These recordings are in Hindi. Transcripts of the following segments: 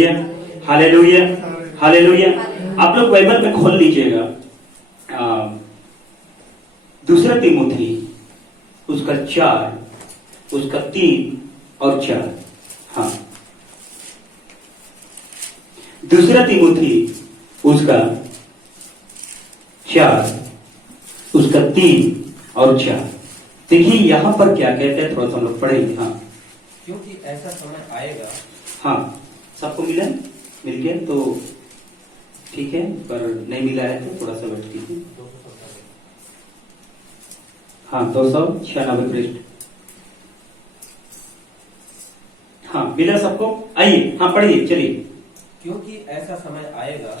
Hallelujah, hallelujah. आप लोग बाइबल में खोल लीजिएगा दूसरा तीमुथी उसका 4 उसका 3 और 4। हाँ, दूसरा तीमुथी उसका 4 उसका 3 और 4। देखिए यहां पर क्या कहते हैं, थोड़ा सा हम लोग पढ़ेंगे। हाँ, क्योंकि ऐसा समय आएगा। हाँ, सबको मिला मिल गया तो ठीक है, पर नहीं मिला है तो थोड़ा सा वेट कीजिए। हाँ, 296 पृष्ठ। हाँ, मिला सबको? आइए, हाँ पढ़िए, चलिए। क्योंकि ऐसा समय आएगा,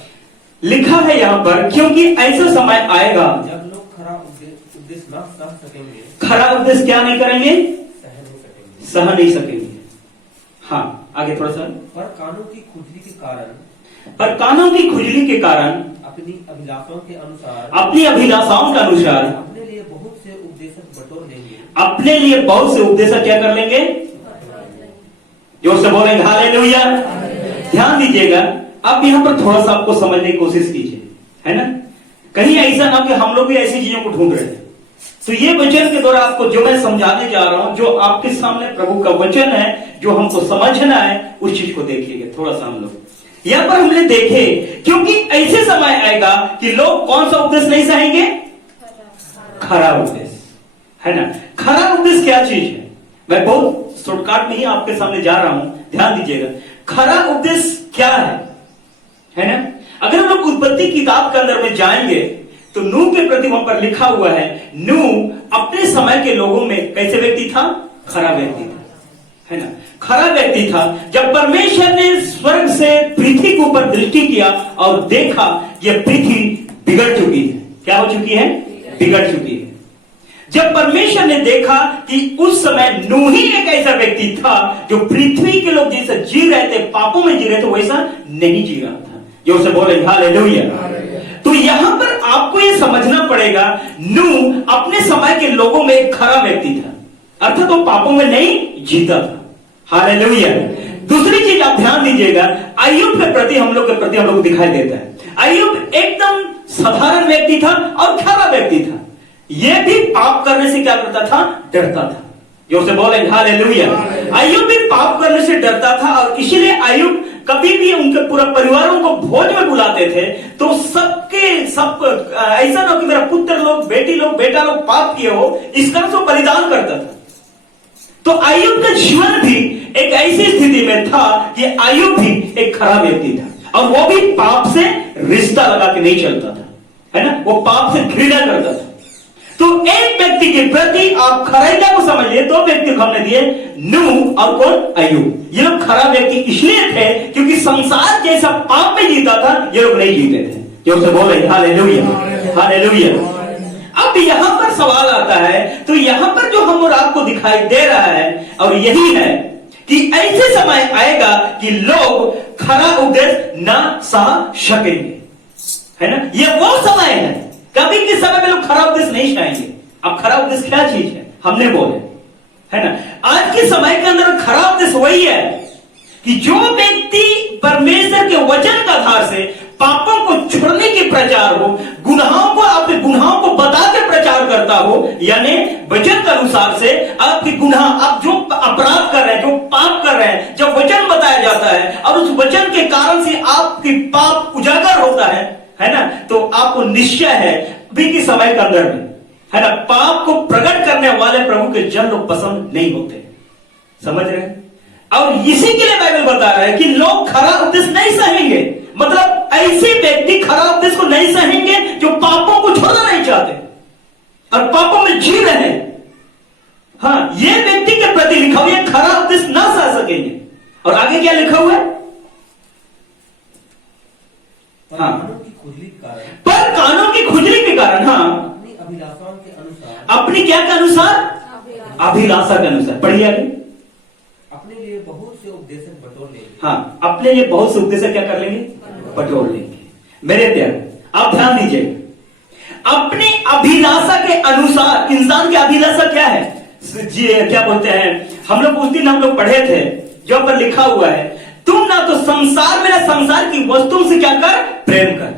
लिखा है यहाँ पर, क्योंकि ऐसा समय आएगा जब लोग खरा उपदेश न सह सकेंगे। खरा उपदेश क्या नहीं करेंगे? सह नहीं सकेंगे। सह नहीं सकेंगे। हाँ, आगे थोड़ा सा। पर कानून की खुजली के कारण, पर कानों की खुजली के कारण अपनी अभिलाषाओं के अनुसार, अपनी अभिलाषाओं के अनुसार अपने लिए बहुत से उपदेशक बटोर लेंगे। अपने लिए बहुत से उपदेशक क्या कर लेंगे? जोर से बोलेंगे हालेलुया। ध्यान दीजिएगा, अब यहां पर थोड़ा सा आपको समझने की कोशिश कीजिए, है ना? कहीं ऐसा ना कि हम लोग भी ऐसी चीजों को ढूंढ रहे हैं। तो ये वचन के द्वारा आपको जो मैं समझाने जा रहा हूं, जो आपके सामने प्रभु का वचन है, जो हमको समझना है, उस चीज को देखिएगा थोड़ा सा। हम लोग यहां पर हमने देखे, क्योंकि ऐसे समय आएगा कि लोग कौन सा उपदेश नहीं सहेंगे? खरा उपदेश, है ना? खरा उपदेश क्या चीज है? मैं बहुत शॉर्टकट में ही आपके सामने जा रहा हूं, ध्यान दीजिएगा। खरा उपदेश क्या है ना? अगर हम लोग उत्पत्ति किताब के अंदर में जाएंगे तो नूह के प्रति वहां पर लिखा हुआ है, नूह अपने समय के लोगों में कैसे व्यक्ति था? खरा व्यक्ति था, है ना? खरा व्यक्ति था। जब परमेश्वर ने स्वर्ग से पृथ्वी के ऊपर दृष्टि किया और देखा यह पृथ्वी बिगड़ चुकी है। क्या हो चुकी है? बिगड़ चुकी है। जब परमेश्वर ने देखा कि उस समय नूह ही एक ऐसा व्यक्ति था जो पृथ्वी के लोग जैसे जी रहे थे, पापों में जी रहे थे, वैसा नहीं जी रहा था। जो से बोले हालेलुया। तो यहां पर आपको यह समझना पड़ेगा, नूह अपने समय के लोगों में एक खरा व्यक्ति था, अर्थात वो पापों में नहीं जीता था। हालेलुया। दूसरी चीज आप ध्यान दीजिएगा, अय्यूब के प्रति हम लोग के प्रति हम लोग दिखाई देता है। अय्यूब एकदम साधारण व्यक्ति था और खरा व्यक्ति था। यह भी पाप करने से क्या करता था? डरता था। जो से बोले हालेलुया। अय्यूब भी पाप करने से डरता था, और इसीलिए अय्यूब कभी भी उनके पूरा परिवारों को भोज में बुलाते थे तो सब ऐसा ना कि मेरा पुत्र लोग, बेटी लोग, बेटा लोग पाप किए हो, इस तरह से बलिदान करता था। तो अय्यूब का जीवन भी एक ऐसी स्थिति में था कि अय्यूब भी एक खरा व्यक्ति था, और वो भी पाप से रिश्ता लगा के नहीं चलता था, है ना? वो पाप से घृणा करता था। तो एक व्यक्ति के प्रति आप खराइता को समझिए, दो व्यक्ति को हमने दिए, नूह और कौन? अय्यूब। ये लोग खरा व्यक्ति इसलिए थे क्योंकि संसार जैसा पाप में जीता था, ये लोग नहीं जीते थे। जो से बोले हालेलुया, हालेलुया। अब यहां पर सवाल आता है, तो यहां पर जो हम और आपको दिखाई दे रहा है, और यही है कि ऐसे समय आएगा कि लोग खरा उपदेश ना सह सकेंगे, है ना? ये वो समय है, कभी के समय में लोग खरा उपदेश नहीं सहेंगे। अब खरा उपदेश क्या चीज है हमने बोले, है ना? आज के समय के अंदर खरा उपदेश वही है कि जो व्यक्ति परमेश्वर के वचन का आधार से पापों को छोड़ने के प्रचार हो, गुनाहों को, अपने गुनाहों को बता के प्रचार करता हो, यानी वचन के अनुसार से आपके गुनाह, आप जो अपराध कर रहे हैं, जो पाप कर रहे हैं, जब वचन बताया जाता है और उस वचन के कारण से आपकी पाप उजागर होता है ना? तो आपको निश्चय है अभी के समय के अंदर में, है ना, पाप को प्रकट करने वाले प्रभु के जन लोग पसंद नहीं होते। समझ रहे हैं? और इसी के लिए बाइबल बता रहा है कि लोग खरा उपदेश नहीं सहेंगे। मतलब ऐसे व्यक्ति खरा उपदेश को नहीं सहेंगे जो पापों को छोड़ना नहीं चाहते और पापों में जी रहे हैं। हाँ, ये व्यक्ति के प्रति लिखा हुआ खरा उपदेश ना सह सकेंगे। और आगे क्या लिखा हुआ है? हाँ, पर कानों की खुजली के कारण, हाँ, अपनी अभिलाषाओं के अनुसार, अपनी क्या के अनुसार? अभिलाषा के अनुसार। पढ़िए आगे। अपने लिए बहुत से उपदेशक बटोर लेंगे। हाँ, अपने लिए बहुत से उपदेशक क्या कर लेंगे? बटोर लेंगे। मेरे प्यार, आप ध्यान दीजिए, अपनी अभिलाषा के अनुसार। इंसान की अभिलाषा क्या है? क्या बोलते हैं हम लोग? उस दिन हम लोग पढ़े थे, जो पर लिखा हुआ है, तुम ना तो संसार में ना संसार की वस्तुओं से क्या कर, प्रेम कर,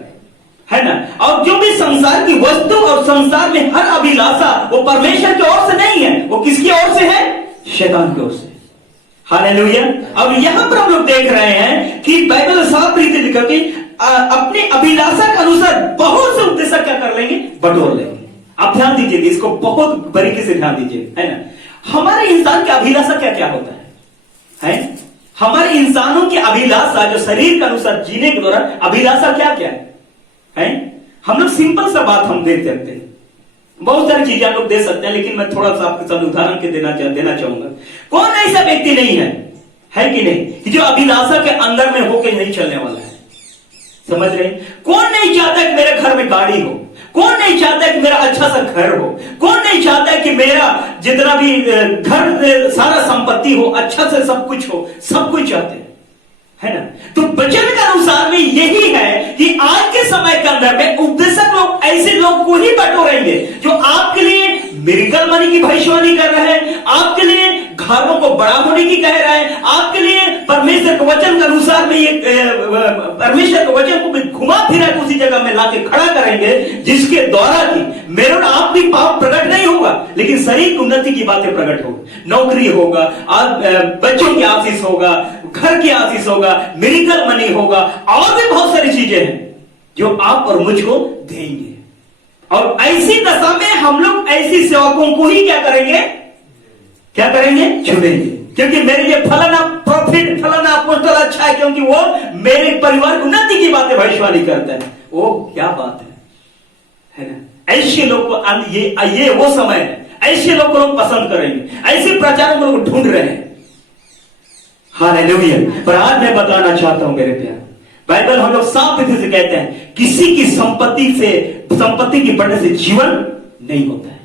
है ना। और जो भी संसार की वस्तु और संसार में हर अभिलाषा वो परमेश्वर की ओर से नहीं है, वो किसकी ओर से है, शैतान की ओर से। हालेलुया। अब यहां पर हम लोग देख रहे हैं कि बाइबल साफ रीति लिखा कि अपने अभिलाषा के अनुसार बहुत से उद्देश्य क्या कर लेंगे, बटोर लेंगे। आप ध्यान दीजिए, इसको बहुत बारीकी से ध्यान दीजिए, है ना। हमारे इंसान की अभिलाषा क्या क्या होता है? हमारे इंसानों की अभिलाषा जो शरीर के अनुसार जीने के दौरान अभिलाषा क्या क्या है? हम लोग सिंपल सा बात हम दे सकते हैं, बहुत सारी चीजें हम लोग दे सकते हैं, लेकिन मैं थोड़ा सा आपके साथ उदाहरण के देना चाहूंगा। कौन ऐसा व्यक्ति नहीं है कि नहीं, कि जो अभिलाषा के अंदर में होकर नहीं चलने वाला है? समझ रहे? कौन नहीं चाहता कि मेरे घर में गाड़ी हो? कौन नहीं चाहता कि मेरा अच्छा सा घर हो? कौन नहीं चाहता कि मेरा जितना भी घर सारा संपत्ति हो, अच्छा से सब कुछ हो? सब कुछ चाहते हैं, है ना। तो वचन के अनुसार में यही है कि आज के समय के अंदर में उपदेशक लोग ऐसे लोग को ही बटोरेंगे जो आपके लिए मिरेकल मनी की भविष्यवाणी कर रहे हैं, आपके लिए घरों को बड़ा होने की कह रहे हैं, आपके लिए परमेश्वर के वचन के अनुसार में ये परमेश्वर के वचन को भी घुमा फिरा के उसी जगह में लाके खड़ा करेंगे, जिसके द्वारा कि मेरे और आप भी पाप प्रकट नहीं होगा, लेकिन शरीर की उन्नति की बातें प्रकट होगी, नौकरी होगा, बच्चों की आशीष होगा, घर की आशीष होगा, मिरेकल मनी होगा, और भी बहुत सारी चीजें हैं जो आप और मुझको देंगे। और ऐसी दशा में हम लोग ऐसी सेवकों को ही क्या करेंगे, चुनेंगे, क्योंकि मेरे लिए फलाना प्रॉफिट, फलाना अपोस्टल अच्छा है, क्योंकि वो मेरे परिवार की उन्नति की बातें भविष्यवाणी करता है। वो क्या बात है ना। ऐसे लोग को ये वो समय है, ऐसे लोग को लोग पसंद करेंगे, ऐसे प्रचारक लोग ढूंढ रहे हैं। हालेलुया। पर आज मैं बताना चाहता हूं मेरे प्यार, बाइबल हम लोग साफ तरीके से कहते हैं किसी की संपत्ति की बढ़ने से जीवन नहीं होता है।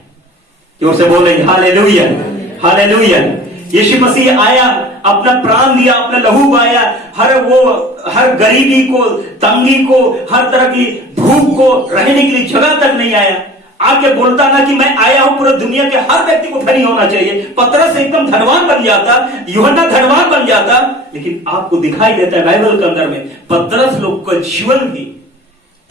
जोर से बोलेंगे हालेलुया, हालेलुया। यीशु मसीह आया, अपना प्राण दिया, अपना लहू बहाया, हर गरीबी को, तंगी को, हर तरह की भूख को, रहने के लिए जगह तक नहीं आया। आके बोलता ना कि मैं आया हूं पूरी दुनिया के हर व्यक्ति को धनी होना चाहिए। पतरस एकदम धनवान बन जाता, यूहन्ना धनवान बन जाता, लेकिन आपको दिखाई देता है बाइबल के अंदर में पतरस लोग का जीवन भी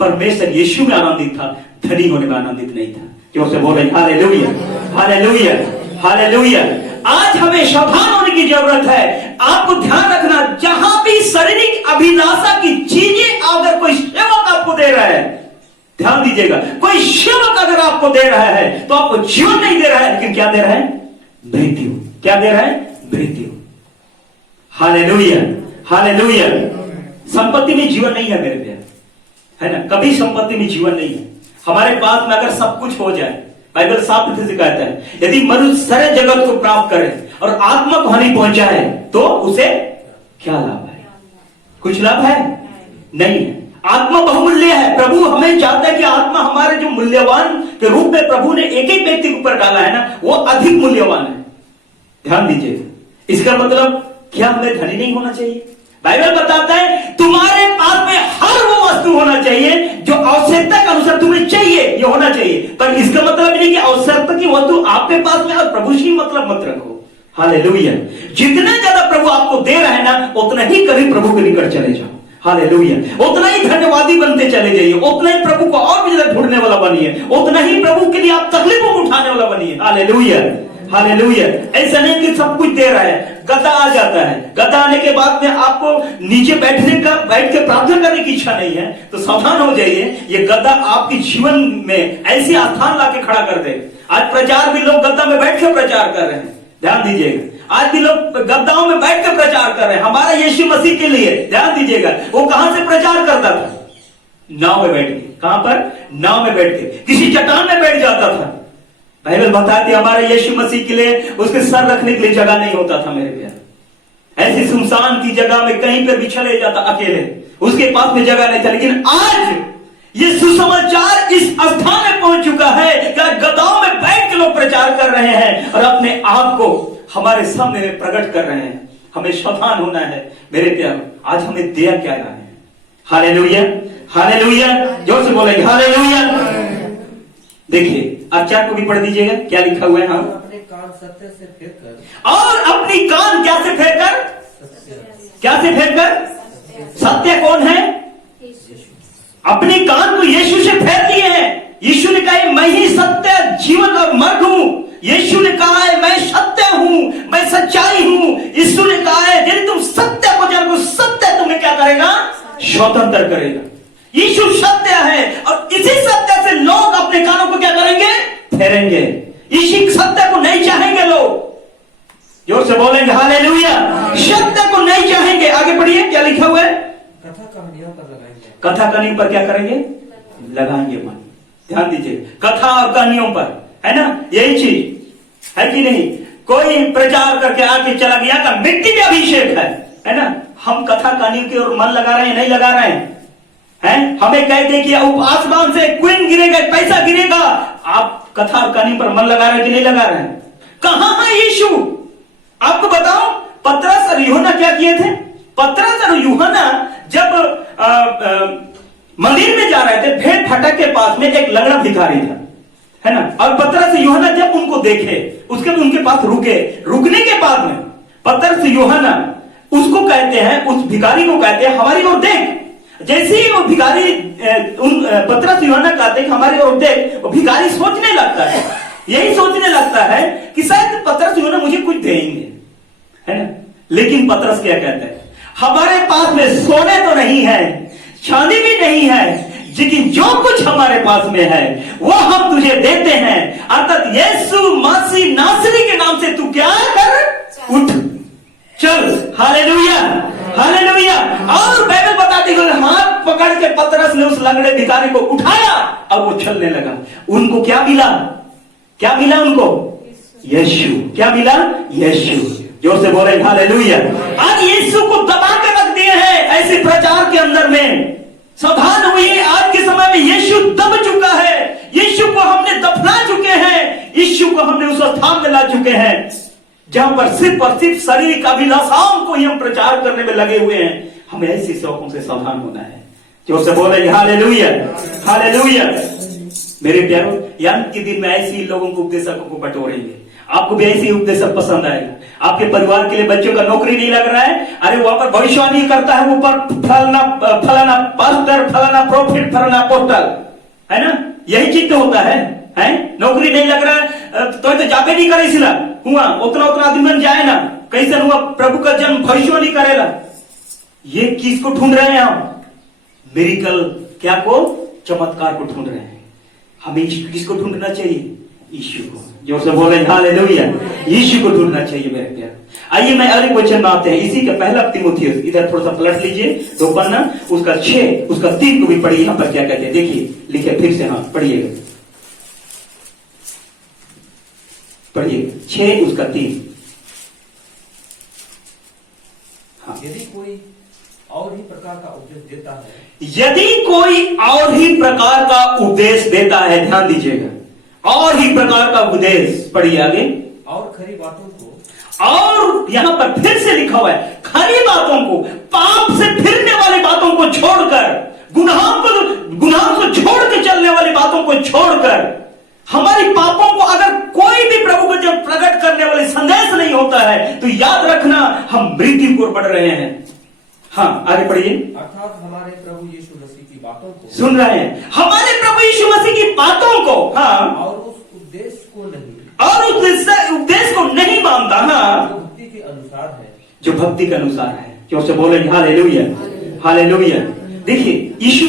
परमेश्वर यीशु में आनंदित था, धनी होने में आनंदित नहीं था। जो से बोल रहे हालेलुया, हालेलुया, हालेलुया। आज हमें सावधान होने की जरूरत है। आपको ध्यान रखना, जहां भी शारीरिक अभिलाषा की चीजें अगर कोई सेवक आपको दे रहा है, ध्यान दीजिएगा, कोई सेवक अगर आपको दे रहा है तो आपको जीवन नहीं दे रहा है, लेकिन क्या दे रहा है, मृत्यु। क्या दे रहा है, मृत्यु। Hallelujah, hallelujah. संपत्ति में जीवन नहीं है मेरे प्यार, है ना। कभी संपत्ति में जीवन नहीं है। हमारे पास में अगर सब कुछ हो जाए, बाइबल साफ तरीके से कहता है यदि मनुष्य सारे जगत को प्राप्त करे और आत्मा को हानि पहुंचाए तो उसे क्या लाभ है? कुछ लाभ है नहीं है। आत्मा बहुमूल्य है। प्रभु हमें चाहता है कि आत्मा हमारे जो मूल्यवान के रूप में प्रभु ने एक एक व्यक्ति के ऊपर डाला है ना, वो अधिक मूल्यवान है। ध्यान दीजिए, इसका मतलब क्या हमें धनी नहीं होना चाहिए? बाइबल बताता है तुम्हारे पास में हर वो वस्तु होना चाहिए जो आवश्यकता के अनुसार तुम्हें चाहिए, ये होना चाहिए। पर इसका मतलब नहीं कि आवश्यकता की वस्तु आपके पास में और प्रभु से मतलब मत रखो। हालेलुया। जितने ज्यादा प्रभु आपको दे रहे हैं ना, उतना ही करीब प्रभु के निकट चले जाओ। हालेलुया। उतना ही धन्यवादी बनते चले जाइए, उतना ही प्रभु को और भी ज्यादा ढूंढने वाला बनिए, उतना ही प्रभु के लिए आप तकलीफों को उठाने वाला बनिए। Hallelujah, hallelujah. ऐसा नहीं कि सब कुछ दे रहा है, गदा आ जाता है, गदा आने के बाद में आपको नीचे बैठ के प्रार्थना करने की इच्छा नहीं है, तो सावधान हो जाइए, ये गदा आपके जीवन में ऐसी स्थान लाके खड़ा कर देगा। आज प्रचार भी लोग गद्दा में बैठ के प्रचार कर रहे हैं, ध्यान दीजिएगा। आज भी लोग गद्दाओं में बैठ के प्रचार कर रहे हैं हमारा यीशु मसीह के लिए। ध्यान दीजिएगा, वो कहां से प्रचार करता था? नाव में बैठ के। कहां पर? नाव में बैठ के, किसी चट्टान में बैठ जाता था। बाइबल बताती है हमारे यीशु मसीह के लिए उसके सर रखने के लिए जगह नहीं होता था मेरे प्यार। ऐसी सुनसान की जगह में कहीं पर भी चले जाता अकेले, उसके पास में जगह नहीं था। लेकिन आज ये सुसमाचार इस स्थान में पहुंच चुका है कि गदाओं में बैठ के लोग प्रचार कर रहे हैं और अपने आप को हमारे सामने में प्रकट कर रहे हैं। हमें सावधान होना है मेरे प्यार। आज हमें दिया क्या रहा है? Hallelujah, hallelujah. जोर से बोलेंगे हालेलुया। देखिए आचार्य को भी पढ़ दीजिएगा, क्या लिखा हुआ है? हम अपने कान सत्य से फेंक कर, और अपनी कान क्या से फेंक कर? क्या से फेर कर? सत्य कौन है? अपने कान को यीशु से फेर दिए हैं। यीशु ने कहा मैं ही सत्य, जीवन और मार्ग हूं। यीशु ने कहा है मैं सत्य हूं, मैं सच्चाई हूं। यीशु ने कहा है यदि तुम सत्य को जानो, सत्य तुम्हें क्या करेगा? स्वतंत्र करेगा। यीशु सत्य है और इसी सत्य से लोग अपने कानों को क्या करेंगे? फेरेंगे। इसी सत्य को नहीं चाहेंगे लोग। जोर से बोलेंगे हालेलुया। सत्य को नहीं चाहेंगे। आगे पढ़िए क्या लिखा हुआ है? कथा कहानियों पर लगाएंगे। कथा कहानियों पर क्या करेंगे? लगाएंगे मन। ध्यान दीजिए, कथा और कहानियों पर, है ना? यही चीज है कि नहीं? कोई प्रचार करके आके चला गया का मिट्टी में अभिषेक है ना? हम कथा कहानियों की ओर मन लगा रहे हैं, नहीं लगा रहे हैं? हमें कहते कि आसमान से क्वीन गिरेगा, पैसा गिरेगा। आप कथा और कहानी पर मन लगा रहे हैं कि नहीं लगा रहे हैं? कहां है यीशु? आपको बताओ, पतरस और यूहन्ना क्या किए थे? पतरस और यूहन्ना जब मंदिर में जा रहे थे, भेड़ फाटक के पास में एक लंगड़ा भिखारी था, है ना? और पतरस यूहन्ना जब उनको देखे, उसके बाद उनके पास रुके। रुकने के बाद में पतरस यूहन्ना उसको कहते हैं, उस भिखारी को कहते हैं हमारी ओर देख। जैसे ही वो भिखारी पतरस यूहन्ना कहते हैं हमारी ओर देख, वो भिखारी सोचने लगता है, यही सोचने लगता है कि शायद पतरस यूहन्ना मुझे कुछ देंगे, है ना? लेकिन पतरस क्या कहता है? हमारे पास में सोने तो नहीं है, चांदी भी नहीं है, लेकिन जो कुछ हमारे पास में है वो हम तुझे देते हैं। अर्थात यीशु मसीह नासरी के नाम से तू क्या कर? उठ, चल। Hallelujah, hallelujah. और बाइबल बताती है हाथ पकड़ के पतरस ने उस लंगड़े भिखारी को उठाया और वो चलने लगा। उनको क्या मिला? क्या मिला उनको? यीशु। क्या मिला? यीशु। जोर से बोले हालेलुया। आज यीशु को दबा के रख दिए हैं ऐसे प्रचार के अंदर में। सावधान हुई, आज के समय में यीशु दब चुका है। यीशु को हमने दफना चुके हैं। यीशु को हमने उस स्थान में ला चुके हैं जहां पर सिर्फ और सिर्फ शारीरिक अभिलाषाओं को ही हम प्रचार करने में लगे हुए हैं। हमें ऐसी सेवकों से सावधान होना है। जोर से बोले हालेलुया, हालेलुया। मेरे प्यारों, अंत के दिन में ऐसे लोगों को, उपदेशकों को बटोरेंगे। आपको भी ऐसे उपदेशक पसंद आएगा। आपके परिवार के लिए बच्चों का नौकरी नहीं लग रहा है, अरे वहां पर भविष्यवाणी करता है, ऊपर फलाना फलाना पास्टर, फलाना प्रॉफिट, फलाना पोस्टल, है ना? यही चीज तो होता है? नौकरी नहीं लग रहा है तो जापे नहीं करे सिला हुआ, उतना उतना आदमी जाए ना, कैसे हुआ प्रभु का जन्म, भविष्यवाणी करेला। ये किसको ढूंढ रहे हैं हम? मिरेकल, क्या को? चमत्कार को ढूंढ रहे हैं। हमें किसको ढूंढना चाहिए? यीशु को। जोर से बोले हालेलुया। यीशु को ढूंढना चाहिए मेरे प्यार। आइए मैं अगले क्वेश्चन में आते हैं। इसी का पहला तीमुथियुस, इधर थोड़ा सा पलट लीजिए, तो पन्ना उसका 6 उसका 3 को भी पढ़िए। यहां पर क्या कहते हैं देखिए, लिखे फिर से, हाँ पढ़िएगा, पढ़िए 6 उसका 3। हाँ। यदि कोई और ही प्रकार का उपदेश देता है, यदि कोई और ही प्रकार का उपदेश देता है, ध्यान दीजिएगा, और ही प्रकार का उपदेश, पढ़िए आगे। और खरी बातों को, और यहां पर फिर से लिखा हुआ है खरी बातों को, पाप से फिरने वाली बातों को छोड़कर, गुनाहों को छोड़ के चलने वाली बातों को छोड़कर, हमारी पापों को अगर कोई भी प्रभु को जब प्रकट करने वाले संदेश नहीं होता है तो याद रखना हम मृत्यु को बढ़ रहे हैं। हाँ आगे पढ़िए। अर्थात हमारे प्रभु यीशु मसीह की बातों को, सुन रहे हैं? हमारे प्रभु यीशु मसीह की बातों को, हाँ, और उस उपदेश को नहीं, और उस उपदेश को नहीं मानता, हाँ, जो भक्ति के अनुसार है, जो भक्ति के अनुसार है। जोर से बोले हालेलुया, हालेलुया। देखिए यीशु